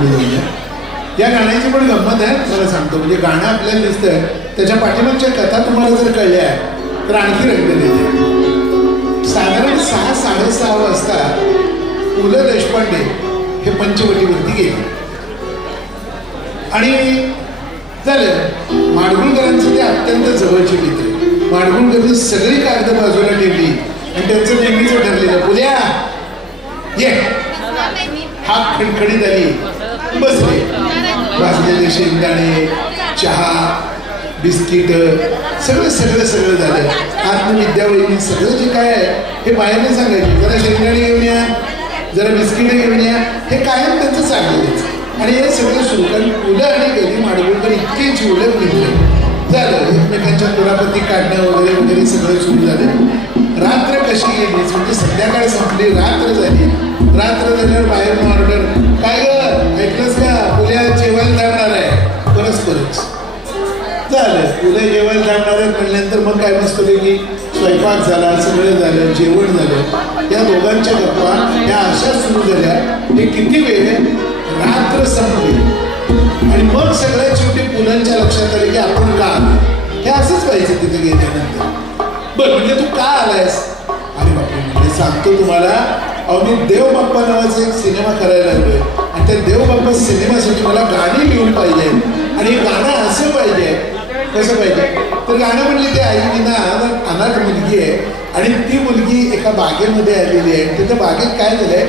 पुढे जाऊया. या गाण्याची पण गंमत आहे, मला सांगतो. म्हणजे गाणं आपल्याला दिसतंय, त्याच्या पाठीमागच्या कथा तुम्हाला जर कळल्या तर आणखी रंग देते. साधारण 6-6:30 वाजता पु ल देशपांडे हे पंचवटीवरती गेले आणि झालं. माडगुळकरांचं ते अत्यंत जवळचे मित्र. माडगुळकरांनी सगळी कागद बाजूला ठेवली आणि त्यांचं नेहमीच ठरलेलं, पुल्या ये. हात खणखणीत आली, बसले. भाजलेले शेंगदाणे, चहा, बिस्किट सगळं सगळं सगळं झालं. आत्मविद्यावयी सगळं जे काय आहे हे बाहेरने सांगायचे. जरा शेंगदाणे घेऊन या, जरा बिस्किट घेऊन या, हे कायम त्यांचं चाललेलंच. आणि हे सगळं सुरू, कारण पुलं आणि गदी माडगुळकर इतके जिवलग मिळले झालं. एकमेकांच्या कुरापती काढणं वगैरे वगैरे सगळं सुरू झालं. रात्र कशी गेलीच, म्हणजे संध्याकाळ संपली, रात्र झाली. रात्र झाल्यावर बाहेर ऑर्डर, काय ग ऐकलंच का, पुल्या जेवायला जाणार आहे. परस्परच झालं. पुल्या जेवायला जाणार आहे म्हणल्यानंतर मग काय नसतं की स्वयंपाक झाला, सगळं झालं, जेवण झालं. या दोघांच्या गप्पा या अशा सुरू झाल्या. हे किती वेळ, रात्र संपली आणि मग सगळ्यात शेवटी पुलांच्या लक्षात आले की आपण का आलो. हे असंच पाहिजे तिथे गेल्यानंतर. बरं, म्हणजे तू का आलायस? अरे बापरे, म्हणजे सांगतो तुम्हाला, अहो मी देव बाप्पा नावाचा एक सिनेमा करायला लागलोय आणि त्या देव बाप्पा सिनेमासाठी मला गाणी लिहून पाहिजे आणि हे गाणं असं पाहिजे. कसं पाहिजे तर गाणं म्हणले ते आईना अनाथ मुलगी आहे आणि ती मुलगी एका बागेमध्ये आलेली आहे. तिथं बागेत काय झालंय,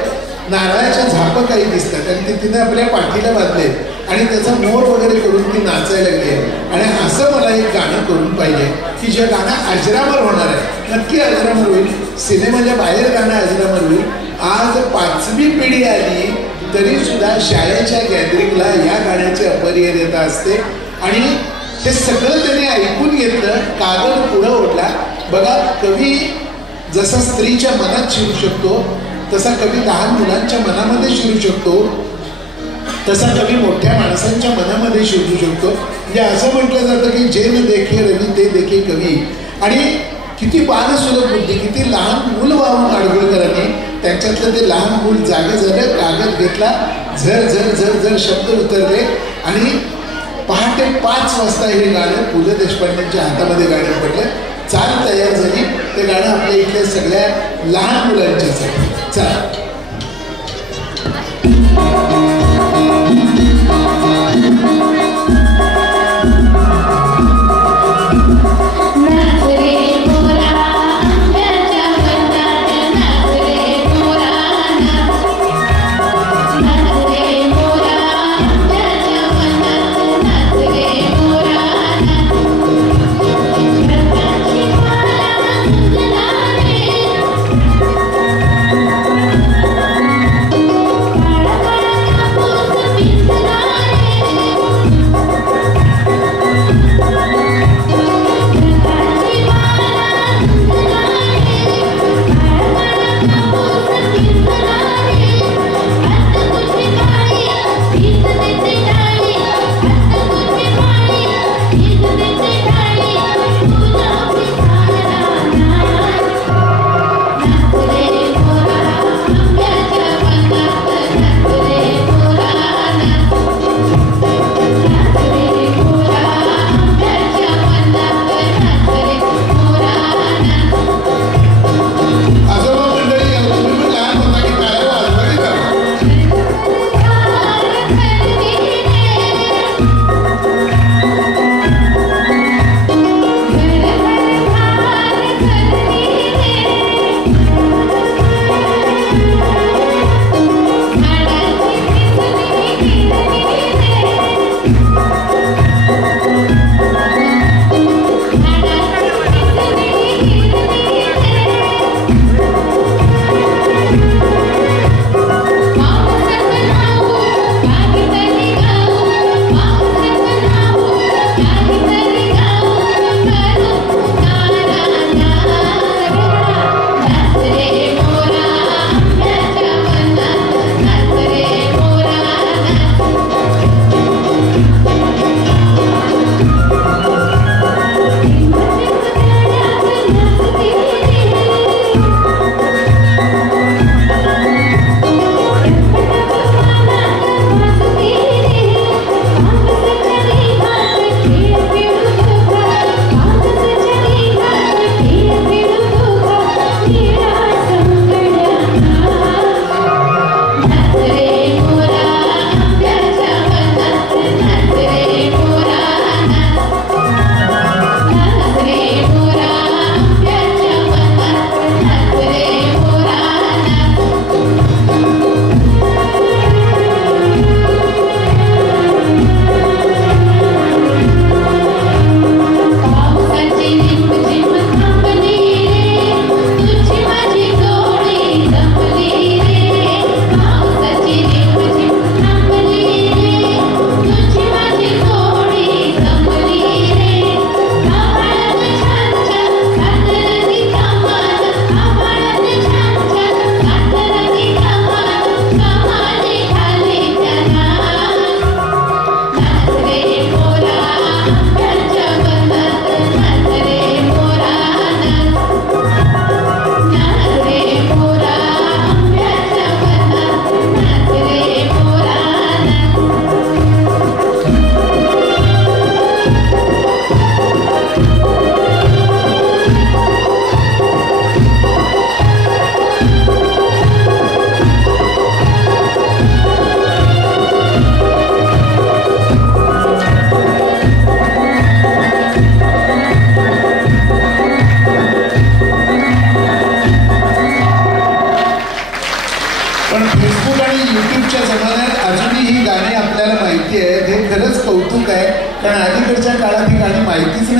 नारळाच्या झापं काही दिसतात आणि ते तिने आपल्या पाठीला बांधले आणि त्याचा मोर वगैरे करून ती नाचायला लागली आहे. आणि असं मला एक गाणं करून पाहिजे की जे गाणं अजरामर होणार आहे. नक्की अजरामर होईल, सिनेमाच्या बाहेर गाणं अजरामर होईल. आज 5वी पिढी आली तरी सुद्धा शाळेच्या गॅदरिंगला या गाण्याची अपरिहार्यता असते. आणि हे सगळं त्याने ऐकून घेतलं, कागद पुढं ओढला. बघा, कवी जसा स्त्रीच्या मनात शिरू शकतो तसा कवी लहान मुलांच्या मनामध्ये शिरू शकतो, तसा कवी मोठ्या माणसांच्या मनामध्ये शिरू शकतो. म्हणजे असं म्हटलं जातं की जे न देखे रवी ते देखे कवी. आणि किती बालसुलभ बुद्धी, किती लहान मूल वाहून माडगुळकरांनी त्यांच्यातलं ते लहान मूल जागे झालं, कागद घेतला, झर झर झर झर शब्द उतरले आणि पहाटे 5 वाजता हे गाणं पु ल देशपांडेंच्या हातामध्ये गाणं पडलं. चाल तयार झाली. ते गाणं आपल्या इथल्या सगळ्या लहान मुलांच्यासाठी. चला.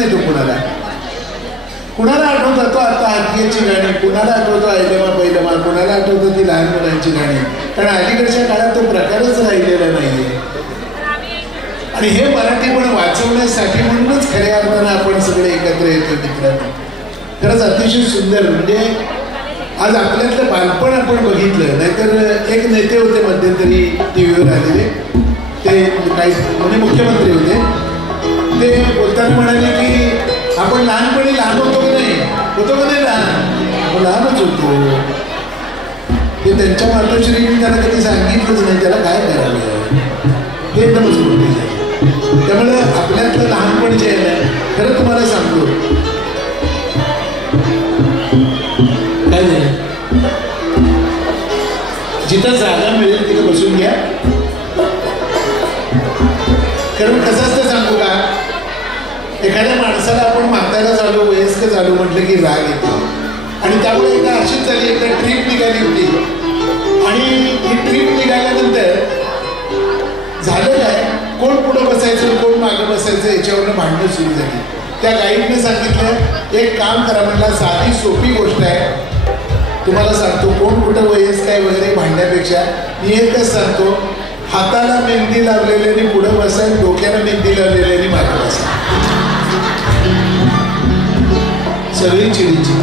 नाही तो कुणाला. कुणाला आठवत तो आता आरतीची गाणी, कुणाला आठवतो ऐलमा पैलमा, कुणाला आठवतं ती लहान मुलांची गाणी. कारण अलीकडच्या काळात तो प्रकारच राहिलेला नाहीये. आणि हे मराठीपण वाचवण्यासाठी म्हणूनच खऱ्या अर्थानं आपण सगळे एकत्र येतो मित्रांनो. खरंच अतिशय सुंदर. म्हणजे आज आपल्यातलं बालपण आपण बघितलं. नाहीतर एक नेते होते मध्यंतरी टीव्हीवर आलेले, ते काही म्हणजे मुख्यमंत्री होते. ते बोलताना म्हणाले की आपण लहानपणी लहान होतो की नाही, होतो का नाही लहान, आपण लहानच होतो. ते त्यांच्या मातोश्रीने त्याला कधी सांगितलंच नाही त्याला काय करावं, हे एकदमच मोठी झाली. त्यामुळे आपल्यातलं लहानपण जे आहे ना, खरं तुम्हाला सांगतो काय झालं, जिथं जागा मिळेल तिथं बसून घ्या. कारण कसं असतं सांगू का, एखाद्या माणसाला आपण म्हातारा झालो, वयस्क झालो म्हटलं की राग येतो. आणि त्यामुळे एकदा अशीच झाली, एकदा ट्रीप निघाली होती. आणि ही ट्रीप निघाल्यानंतर झालं काय, कोण पुढं बसायचं कोण मागं बसायचं याच्यावरनं भांडणं सुरू झाली. त्या गाईडने सांगितलं एक काम करा, म्हटलं साधी सोपी गोष्ट आहे, तुम्हाला सांगतो कोण कुठं वयस्क आहे वगैरे भांडण्यापेक्षा मी एकच सांगतो, हाताला मेहंदी लावलेल्याने पुढं बसाय, डोक्याला मेहंदी लावलेल्याने मागं बसाय. सगळी चिडीची.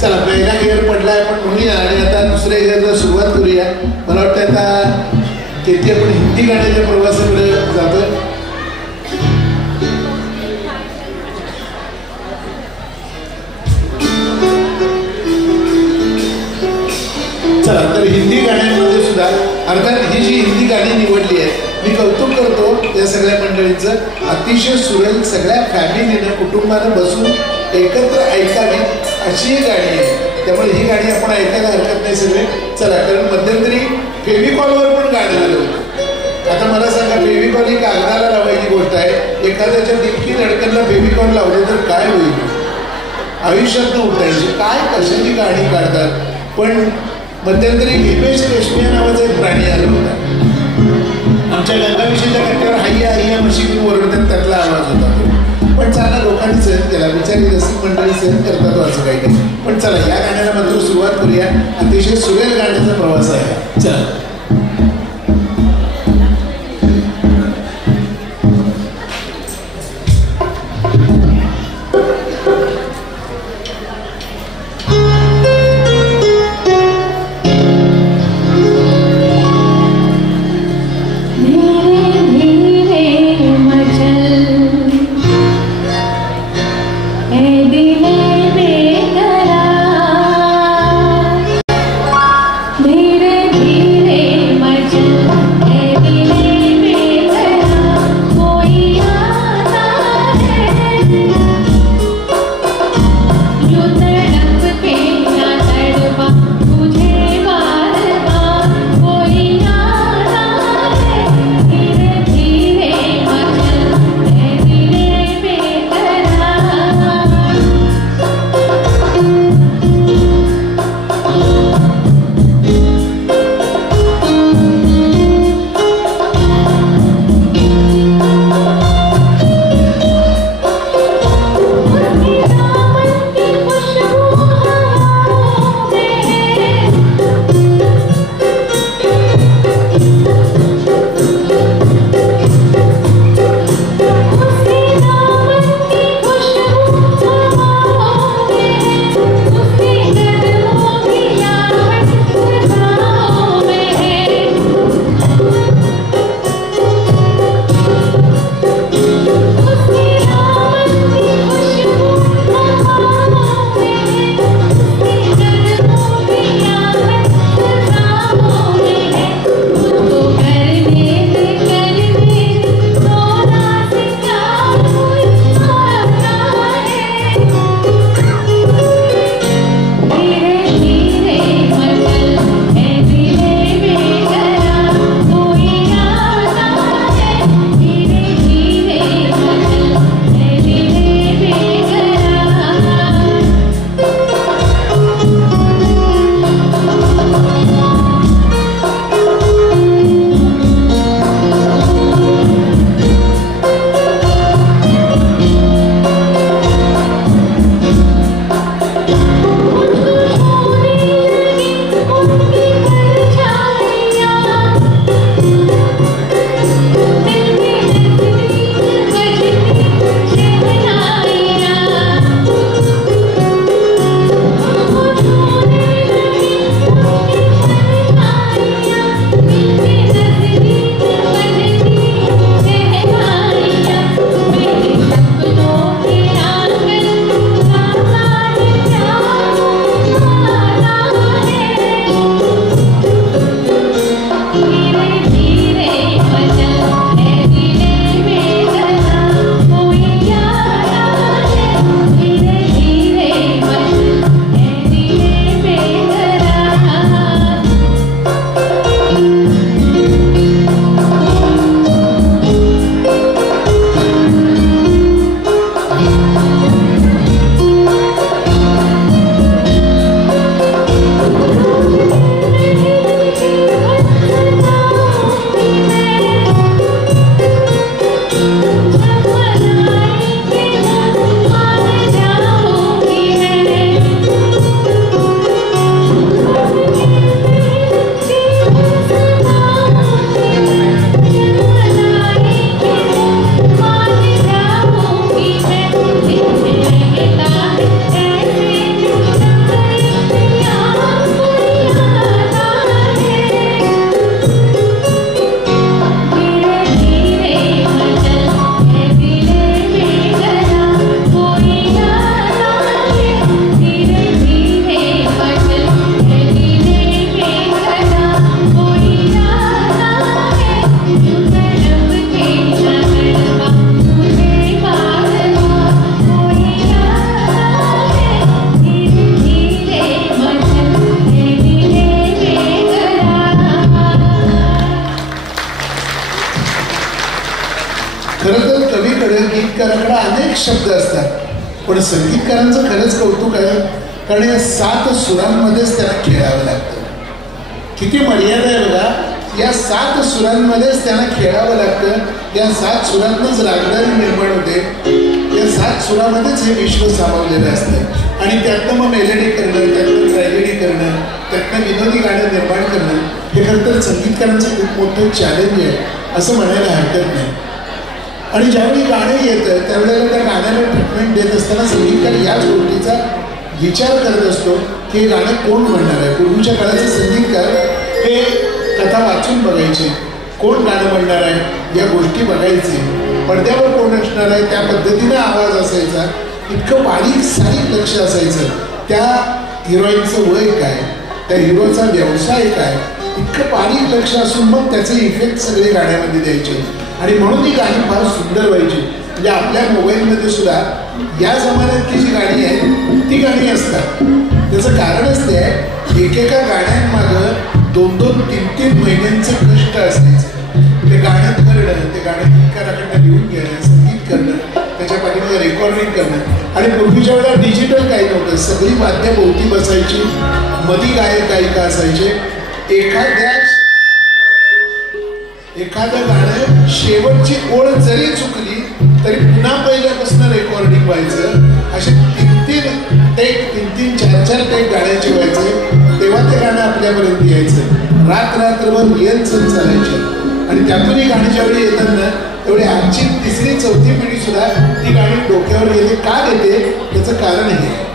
चला पहिला गेअर पडलाय पण म्हणूया आणि आता दुसऱ्या गेअरला सुरुवात करूया. मला वाटतं आता किती आपण हिंदी गाण्याच्या प्रवासाकडे जातोय. चला तर हिंदी गाण्यांमध्ये सुद्धा अर्थात ही जी हिंदी गाणी निवडली आहे, मी कौतुक करतो या सगळ्या मंडळींचं. अतिशय सुरेल, सगळ्या फॅमिलीनं कुटुंबानं बसून एकत्र ऐकावी अशी गाणी आहे. त्यामुळे ही गाणी आपण ऐकायला हरकत नाही सगळे. चला, कारण मध्यंतरी फेविकॉलवर पण गाणं आलं होतं. आता मला सांगा, फेविकॉल ही कागदाला लावायची गोष्ट आहे. एखाद्याच्या दिलकी धडकनला फेविकॉल लावले तर काय होईल, आयुष्यात न उठायची काय कशाची गाणी काढतात. पण मध्यंतरी हिमेश रेशमिया नावाचा एक प्राणी आला होता. आमच्या गंगाविषयीच्या कट्ट्यावर हाय्या हाय्या मशीन ओरडतात, त्यातला आवाज होता तो. पण चला, लोकांनी सहन केला, बिचारी रसिक मंडळी सहन करतात असं काही नाही. पण चला, या गाण्याला मात्र सुरुवात करूया. अतिशय सुरेल गाण्याचा प्रवास आहे. चला. धीरे धीरे शब्द असतात, पण संगीतकारांचं खरंच कौतुक आहे, कारण या 7 सुरांमध्येच त्यांना खेळावं लागतं. किती मर्यादा आहे बघा, या 7 सुरांमध्येच त्यांना खेळावं लागतं. या 7 सुरांतच रागदारी निर्माण होते, या 7 सुरामध्येच हे विश्व सामावलेलं असतं आणि त्यातनं मग मेलेडी करणं, त्यातनं ट्रॅजेडी करणं, त्यातनं विनोदी गाणं निर्माण करणं, हे खरं तर संगीतकारांचं खूप मोठं चॅलेंज आहे असं म्हणायला हरकत नाही. आणि ज्यावेळी गाणं येतं त्यावेळेला त्या गाण्याला ट्रीटमेंट देत असताना संगीतकार याच गोष्टीचा विचार करत असतो की हे गाणं कोण म्हणणार आहे. पूर्वीच्या काळाचे संगीतकार हे कथा वाचून बघायचे, कोण गाणं म्हणणार आहे या गोष्टी बघायचे, पडद्यावर कोण असणार आहे त्या पद्धतीने आवाज असायचा, इतकं बारीक सारीक लक्ष असायचं. त्या हिरोईनचं वय काय, त्या हिरोचा व्यवसाय काय, इतकं बारीक लक्ष असून मग त्याचे इफेक्ट सगळे गाण्यामध्ये द्यायचे आणि म्हणून ही गाणी फार सुंदर व्हायची. म्हणजे आपल्या मोबाईलमध्ये सुद्धा या जमान्यातली जी गाणी आहेत ती गाणी असतात. त्याचं कारणच ते आहे, एकेका गाण्यांमागं 2-2, 3-3 महिन्यांचं कष्ट असायचं. ते गाणं करणं, ते गाणं गीतकाराकडनं लिहून घेणं, संगीत करणं, त्याच्या पाठीमागे रेकॉर्डिंग करणं. आणि पूर्वीच्या वेळेला डिजिटल काही नव्हतं, सगळी वाद्य भोवती बसायची, मधी गायक गायिका असायचे. एखादं गाणं शेवटची ओळ जरी चुकली तरी पुन्हा पहिल्यापासून रेकॉर्डिंग व्हायचं. असे 3-3 टेक, 3-3, 4-4 टेक गाण्याचे व्हायचे, तेव्हा ते गाणं आपल्यापर्यंत यायचं. रात्रभर रिहर्सल चालायचे आणि त्यातून ही गाणी ज्यावेळी येतात ना त्यावेळी आमची 3री 4थी पिढी सुद्धा ती गाणी डोक्यावर येते. का येते त्याचं कारण हे आहे.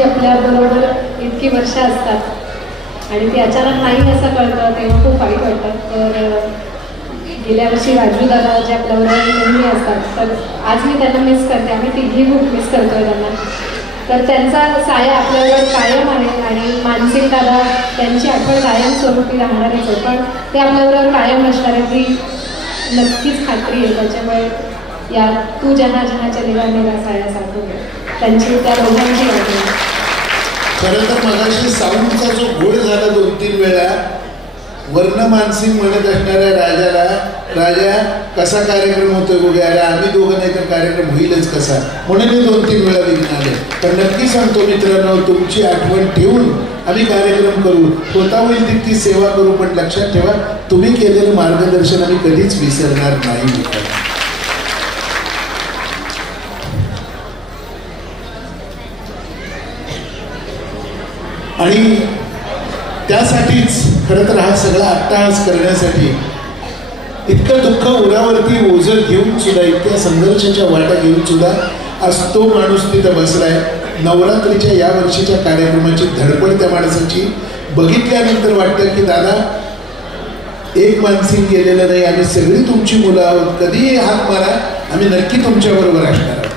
जी आपल्याबरोबर इतकी वर्ष असतात आणि ती अचानक नाही असं कळतं तेव्हा खूप वाईट वाटतं. तर गेल्या वर्षी राजू दादा जे आपल्याबरोबर नेहमी असतात, तर आज मी त्यांना मिस करते. आम्ही तिघी खूप मिस करतोय त्यांना. तर त्यांचा साया आपल्यावर कायम आहे आणि मानसिक दादा त्यांची आठवण कायमस्वरूपी राहणारच आहे, पण ते आपल्याबरोबर कायम असणार आहे ही नक्कीच खात्री आहे. त्याच्यामुळे या तू जहा जहा चलेगा मेरा साया साथून त्यांची त्या दोघांची आठवण. खरं तर मगाशी साऊंडचा जो घोळ झाला 2-3 वेळा, वर्ण मानसिक म्हणत असणाऱ्या राजाला राजा कसा कार्यक्रम होतोय बघा, अरे आम्ही दोघं नाही तर कार्यक्रम होईलच कसा, म्हणून मी 2-3 वेळा विघ्न आले. पण नक्की सांगतो मित्रांनो, तुमची आठवण ठेवून आम्ही कार्यक्रम करू, होता होईल तितकी सेवा करू, पण लक्षात ठेवा तुम्ही केलेलं मार्गदर्शन आम्ही कधीच विसरणार नाही. आणि त्यासाठीच खरं तर हा सगळा अट्टाहास करण्यासाठी इतकं दुःख उरावरती ओझं घेऊन सुद्धा, इतक्या संघर्षाच्या वाटा घेऊन सुद्धा आज तो माणूस तिथं बसलाय. नवरात्रीच्या या वर्षीच्या कार्यक्रमाची धडपड त्या माणसाची बघितल्यानंतर वाटतं की दादा एक मानसिक गेलेलं नाही, आम्ही सगळी तुमची मुलं आहोत, कधीही हात मारा, आम्ही नक्की तुमच्याबरोबर असणार आहोत.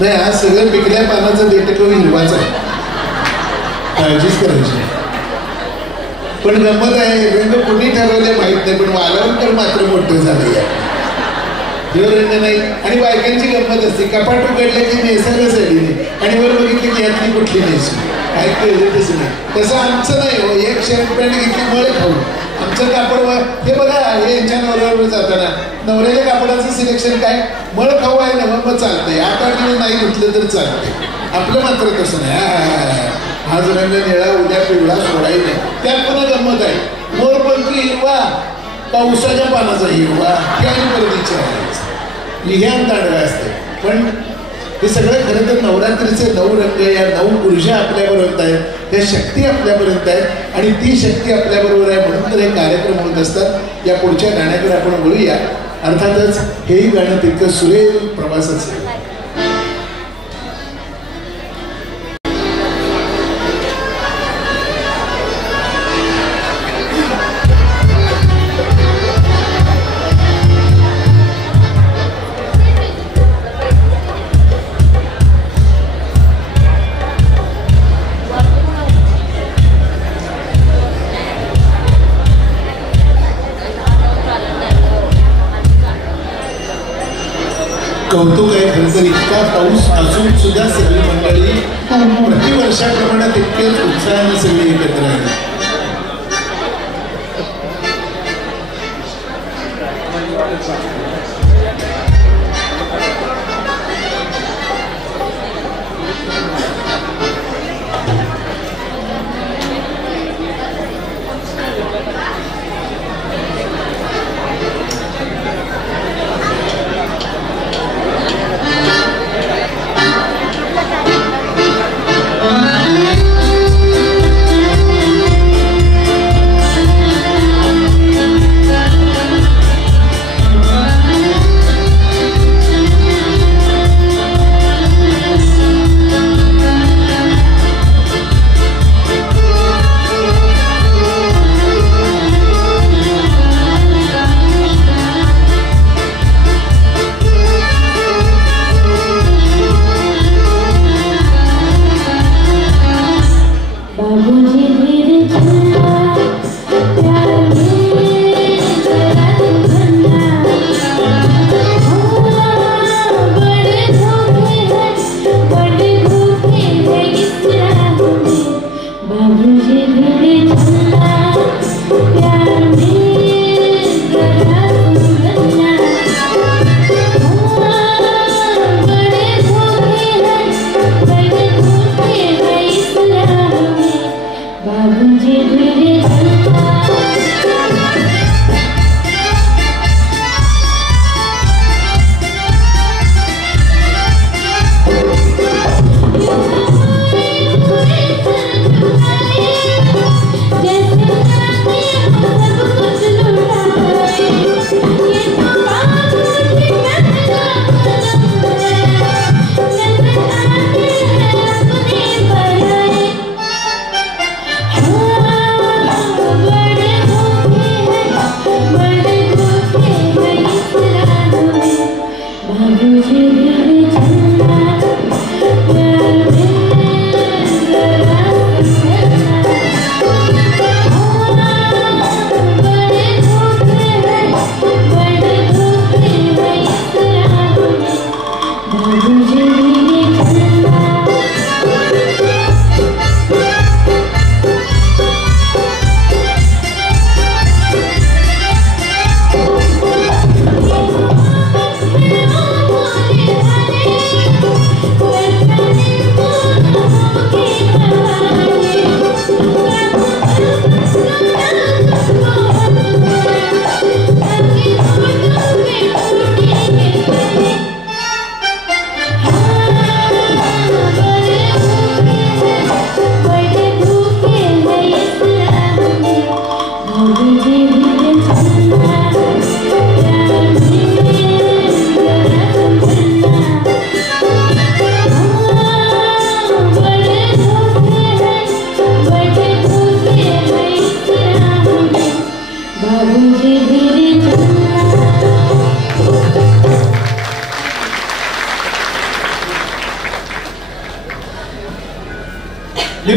नाही, आज सगळं पिकल्या पानाचं देठकवी हिरवाच आहे, काळजीच करायची. पण गंमत आहे, रंग कोणी ठरवले माहित नाही, पण वालावंतर मात्र मोठं झालं आहे. रंग नाही. आणि बायकांची गंमत असते, कपाट उघडलं की नेसायला साडीने आणि वर बघितलं की यातली कुठली नेसू, काय कळलं तसं नाही. तसं आमचं नाही हो, एक शर्ट पॅन्ट घेतली मळ खाऊ. आमचं कापड हे बघा, हे यांच्या नवऱ्यावर जाताना नवऱ्याच्या कापडाचं सिलेक्शन काय, मळ खाऊ आहे ना, मग चालतंय, 8-8 दिवस नाही घेतलं तर चालतंय. आपलं मात्र तसं नाही, आज रंग निळा उद्या पिवळा सोडाय नाही. त्यात पुन्हा गंमत आहे, मोरपंखी हिरवा पावसाच्या पानाचा हिरवा, त्याही परदीची आहे, लिह्यान दांडगा असते. पण हे सगळं खरं तर नवरात्रीचे 9 रंग, या 9 ऊर्जा आपल्याबरोबर आहेत, त्या शक्ती आपल्यापर्यंत आहेत आणि ती शक्ती आपल्याबरोबर आहे, म्हणून तर हे कार्यक्रम होत असतात. या पुढच्या गाण्याकडे आपण बोलूया. अर्थातच हेही गाणं तितकं सुरेल प्रवासाचं आहे. कौतुक आहे खरं तर, इतका पाऊस असून सुद्धा सगळी मंडळी प्रतिवर्षाप्रमाणे तितकेच उत्साहाने सगळी एकत्र आहे.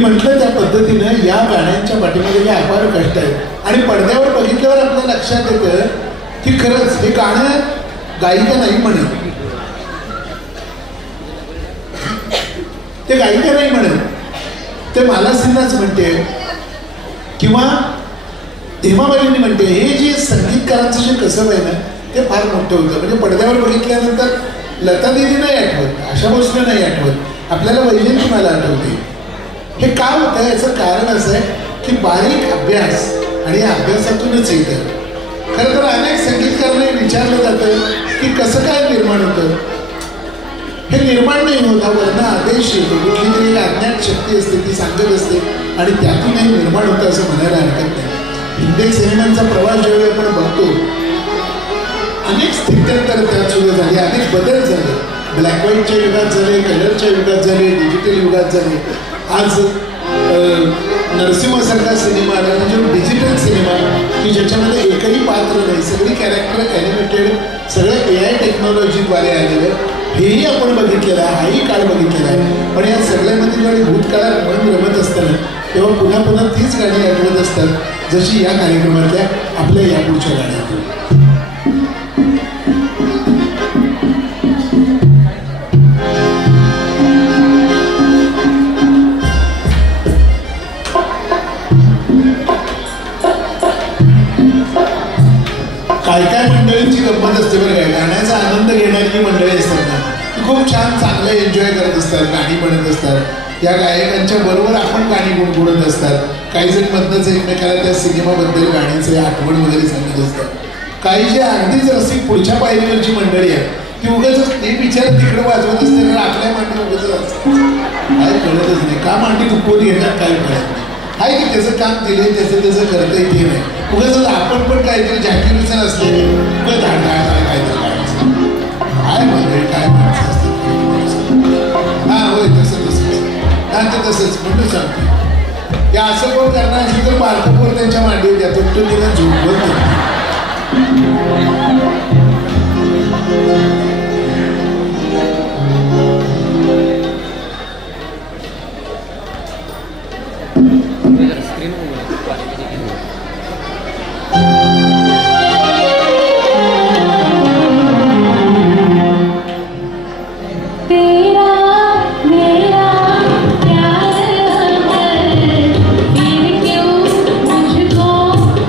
म्हटलं त्या पद्धतीनं या गाण्यांच्या पाठीमध्ये जे अपार कष्ट आहेत आणि पडद्यावर बघितल्यावर आपल्या लक्षात येतं की खरंच हे गाणं गायिका नाही म्हणत, ते गायिका नाही म्हणत, ते मालासिन्हाच म्हणते किंवा हेमामालिनी म्हणते. हे जे संगीतकारांचं जे कसब आहे ना ते फार मोठं होतं. म्हणजे पडद्यावर बघितल्यानंतर लता दिदी नाही आठवत, आशा भोसले नाही आठवत, आपल्याला वैजयंती मला आठवते. हे का होतं याचं कारण असं आहे की बारीक अभ्यास आणि या अभ्यासातूनच येतं. खरं तर अनेक संगीतकारांना विचारलं जातं की कसं काय निर्माण होतं. हे निर्माण नाही होता, वरनं आदेश येतो, कुठली तरी एक अज्ञात शक्ती असते ती सांगत असते आणि त्यातून हे निर्माण होतं असं म्हणायला हरकत नाही. हिंदी सिनेमांचा प्रवास ज्यावेळी आपण बघतो अनेक स्थित्यंतर त्यात सुद्धा झाले, अनेक बदल झाले. ब्लॅक व्हाईटच्या युगात झाले, कलरच्या युगात झाले, डिजिटल युगात झाले. आज नरसिंहासारखा सिनेमा आला म्हणजे डिजिटल सिनेमा की ज्याच्यामध्ये एकही पात्र नाही, सगळी कॅरेक्टर ॲनिमेटेड, सगळं AI टेक्नॉलॉजीद्वारे आलेलं हेही आपण बघितलेलं आहे, हाही काळ बघितलेला आहे. पण या सगळ्यामध्ये ज्यावेळी भूतकाळात मन रमत असताना तेव्हा पुन्हा पुन्हा तीच गाणी आठवत असतात जशी या कार्यक्रमातल्या आपल्या या पुढच्या गाण्यातून. काय काय मंडळींची गंमत असते बरं काय, गाण्याचा आनंद घेणारी मंडळी असतात ना ती खूप छान चांगलं एन्जॉय करत असतात, गाणी म्हणत असतात. त्या गायकांच्या बरोबर आपण गाणी गुणगुणत असतात. काही जण मधनंच एकमेकाला त्या सिनेमाबद्दल गाण्याचे आठवण वगैरे सांगत असतात. काही जे अगदीच रसिक पुढच्या पायरीवरची मंडळी आहे ती उगाच ते बिचारा तिकडं वाजवत असते तर आपल्या मांडी उगाच असतात, काय कळतच नाही. का मांडी दुखवून घेतात काय कळत नाही. आहे की त्याचं काम दिले त्याचं करता येते नाही. उगाच आपण पण काहीतरी जाकीरचं असले उगाच काहीतरी काय मंडळी काय माणसं असतात. हा होय तसंच हा ते तसंच म्हणून सांगते ते असं कोण करणार असेल तर बारकापोर त्यांच्या मांडीवर द्या तो तिला झोपवत नाही. फिर क्यों मुझको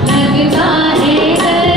लगता है डर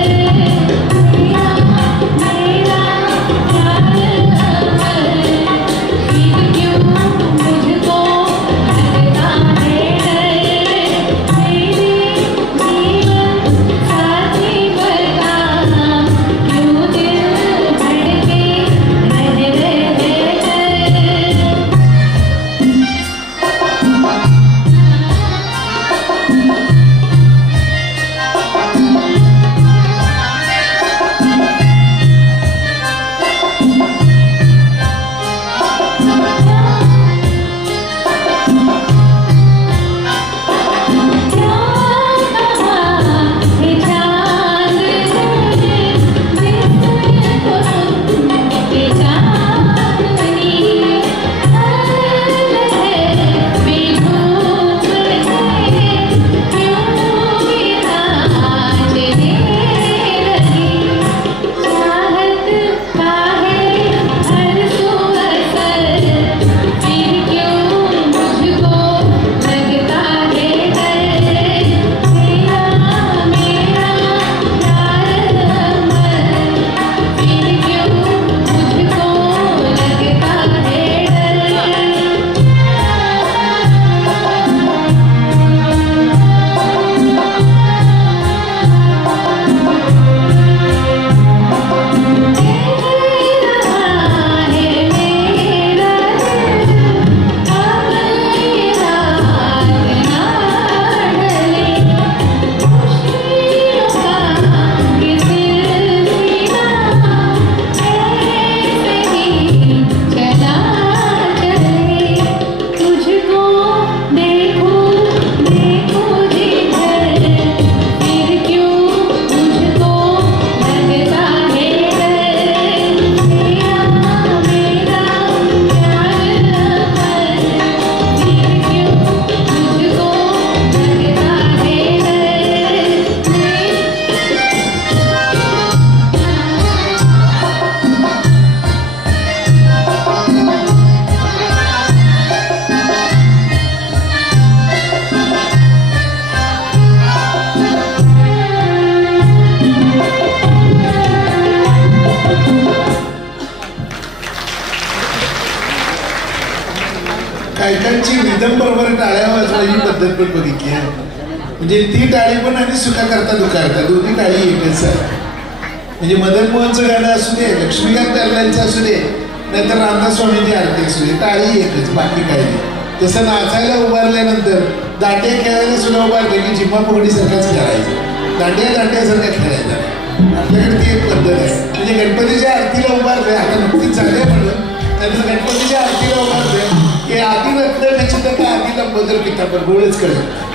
कच्ची रिदम बरोबर टाळ्या वाजवायची पद्धत पण बघितली आहे. म्हणजे ती टाळी पण आणि सुखा करता दुखारता दोन्ही टाळी एकच आहे. म्हणजे मदन मोहनचं गाणं असू दे, लक्ष्मीकांत बेर्डेंचं असू दे, नाहीतर रामदास स्वामींची आरती असू दे, टाळी एकच, बाकी काही नाही. तसं नाचायला उभारल्यानंतर दांडिया खेळायला सुद्धा उभारले की जिम्मा फुगडीसारखाच खेळायचं, दांडियासारखा खेळायचा. आपल्याकडे ती एक पद्धत आहे. म्हणजे गणपतीच्या आरतीला उभारले, आता नुकतीच झाले म्हणून, नाहीतर गणपतीच्या आरतीला उभारले की आधी रत्न तर काय आधी लंबोदर पितांबर गोळच कळत.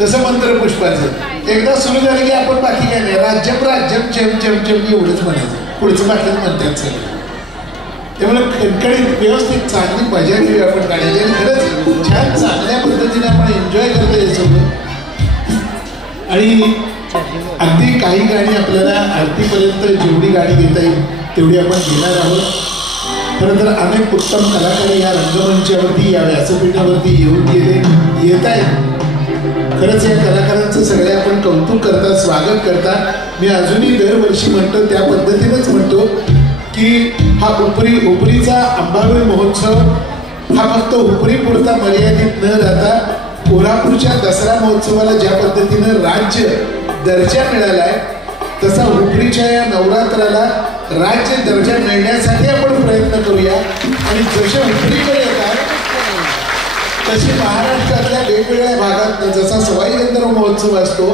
तसं मंत्रपुष्पाचं एकदा सुरू झालं की आपण बाकी काय नाही, राज्यम राज्यम चम चम चम एवढंच म्हणायचं, पुढचं बाकी म्हणतात सगळं. त्यामुळे कणकणीत व्यवस्थित चांगली मजा घेऊया आपण गाण्याची आणि खरंच छान चांगल्या पद्धतीने आपण एन्जॉय करतो हे सगळं. आणि अगदी काही गाणी आपल्याला आरतीपर्यंत जेवढी गाणी घेता येईल तेवढी आपण घेणार आहोत. खरं तर अनेक उत्तम कलाकार या रंगमंचावरती या व्यासपीठावरती येऊन गेले येत आहेत. खरंच या कलाकारांचं सगळे आपण कौतुक करता, स्वागत करता. मी अजूनही दरवर्षी म्हणतो त्या पद्धतीनेच म्हणतो की हा उपरीचा अंबाबाई महोत्सव हा फक्त उपरीपुरता मर्यादित न राहता कोल्हापूरच्या दसरा महोत्सवाला ज्या पद्धतीनं राज्य दर्जा मिळाला आहे तसा उपरीच्या या नवरात्राला राज्य दर्जा मिळण्यासाठी आपण प्रयत्न करूया. आणि जसे उपरीकडे येतात तशी महाराष्ट्रातल्या वेगवेगळ्या भागात जसा सवाई गंधर्व महोत्सव असतो,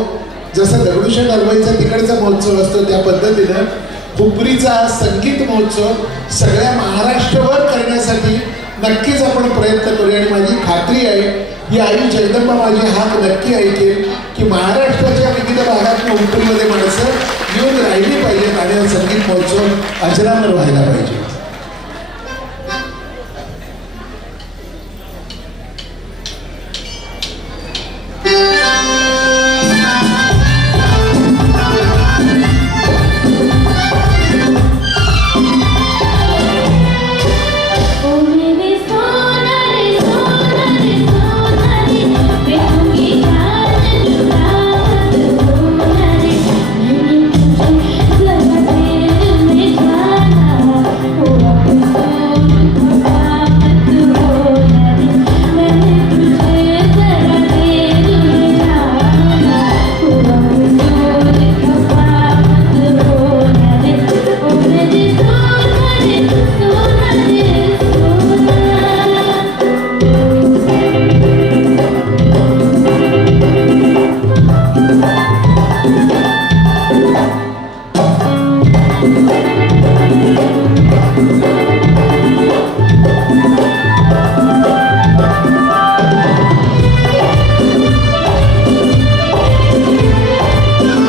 जसा दगडूशेठ हलवाईचा तिकडचा महोत्सव असतो, त्या पद्धतीनं हुपरीचा संगीत महोत्सव सगळ्या महाराष्ट्रभर करण्यासाठी नक्कीच आपण प्रयत्न करूया. आणि माझी खात्री आहे ही आई जगदंबा माझी हात नक्की ऐकेल की महाराष्ट्राच्या विविध भागात हुपरीमध्ये माणसं येऊन राहिली पाहिजेत आणि हा संगीत महोत्सव अजरामर व्हायला पाहिजे.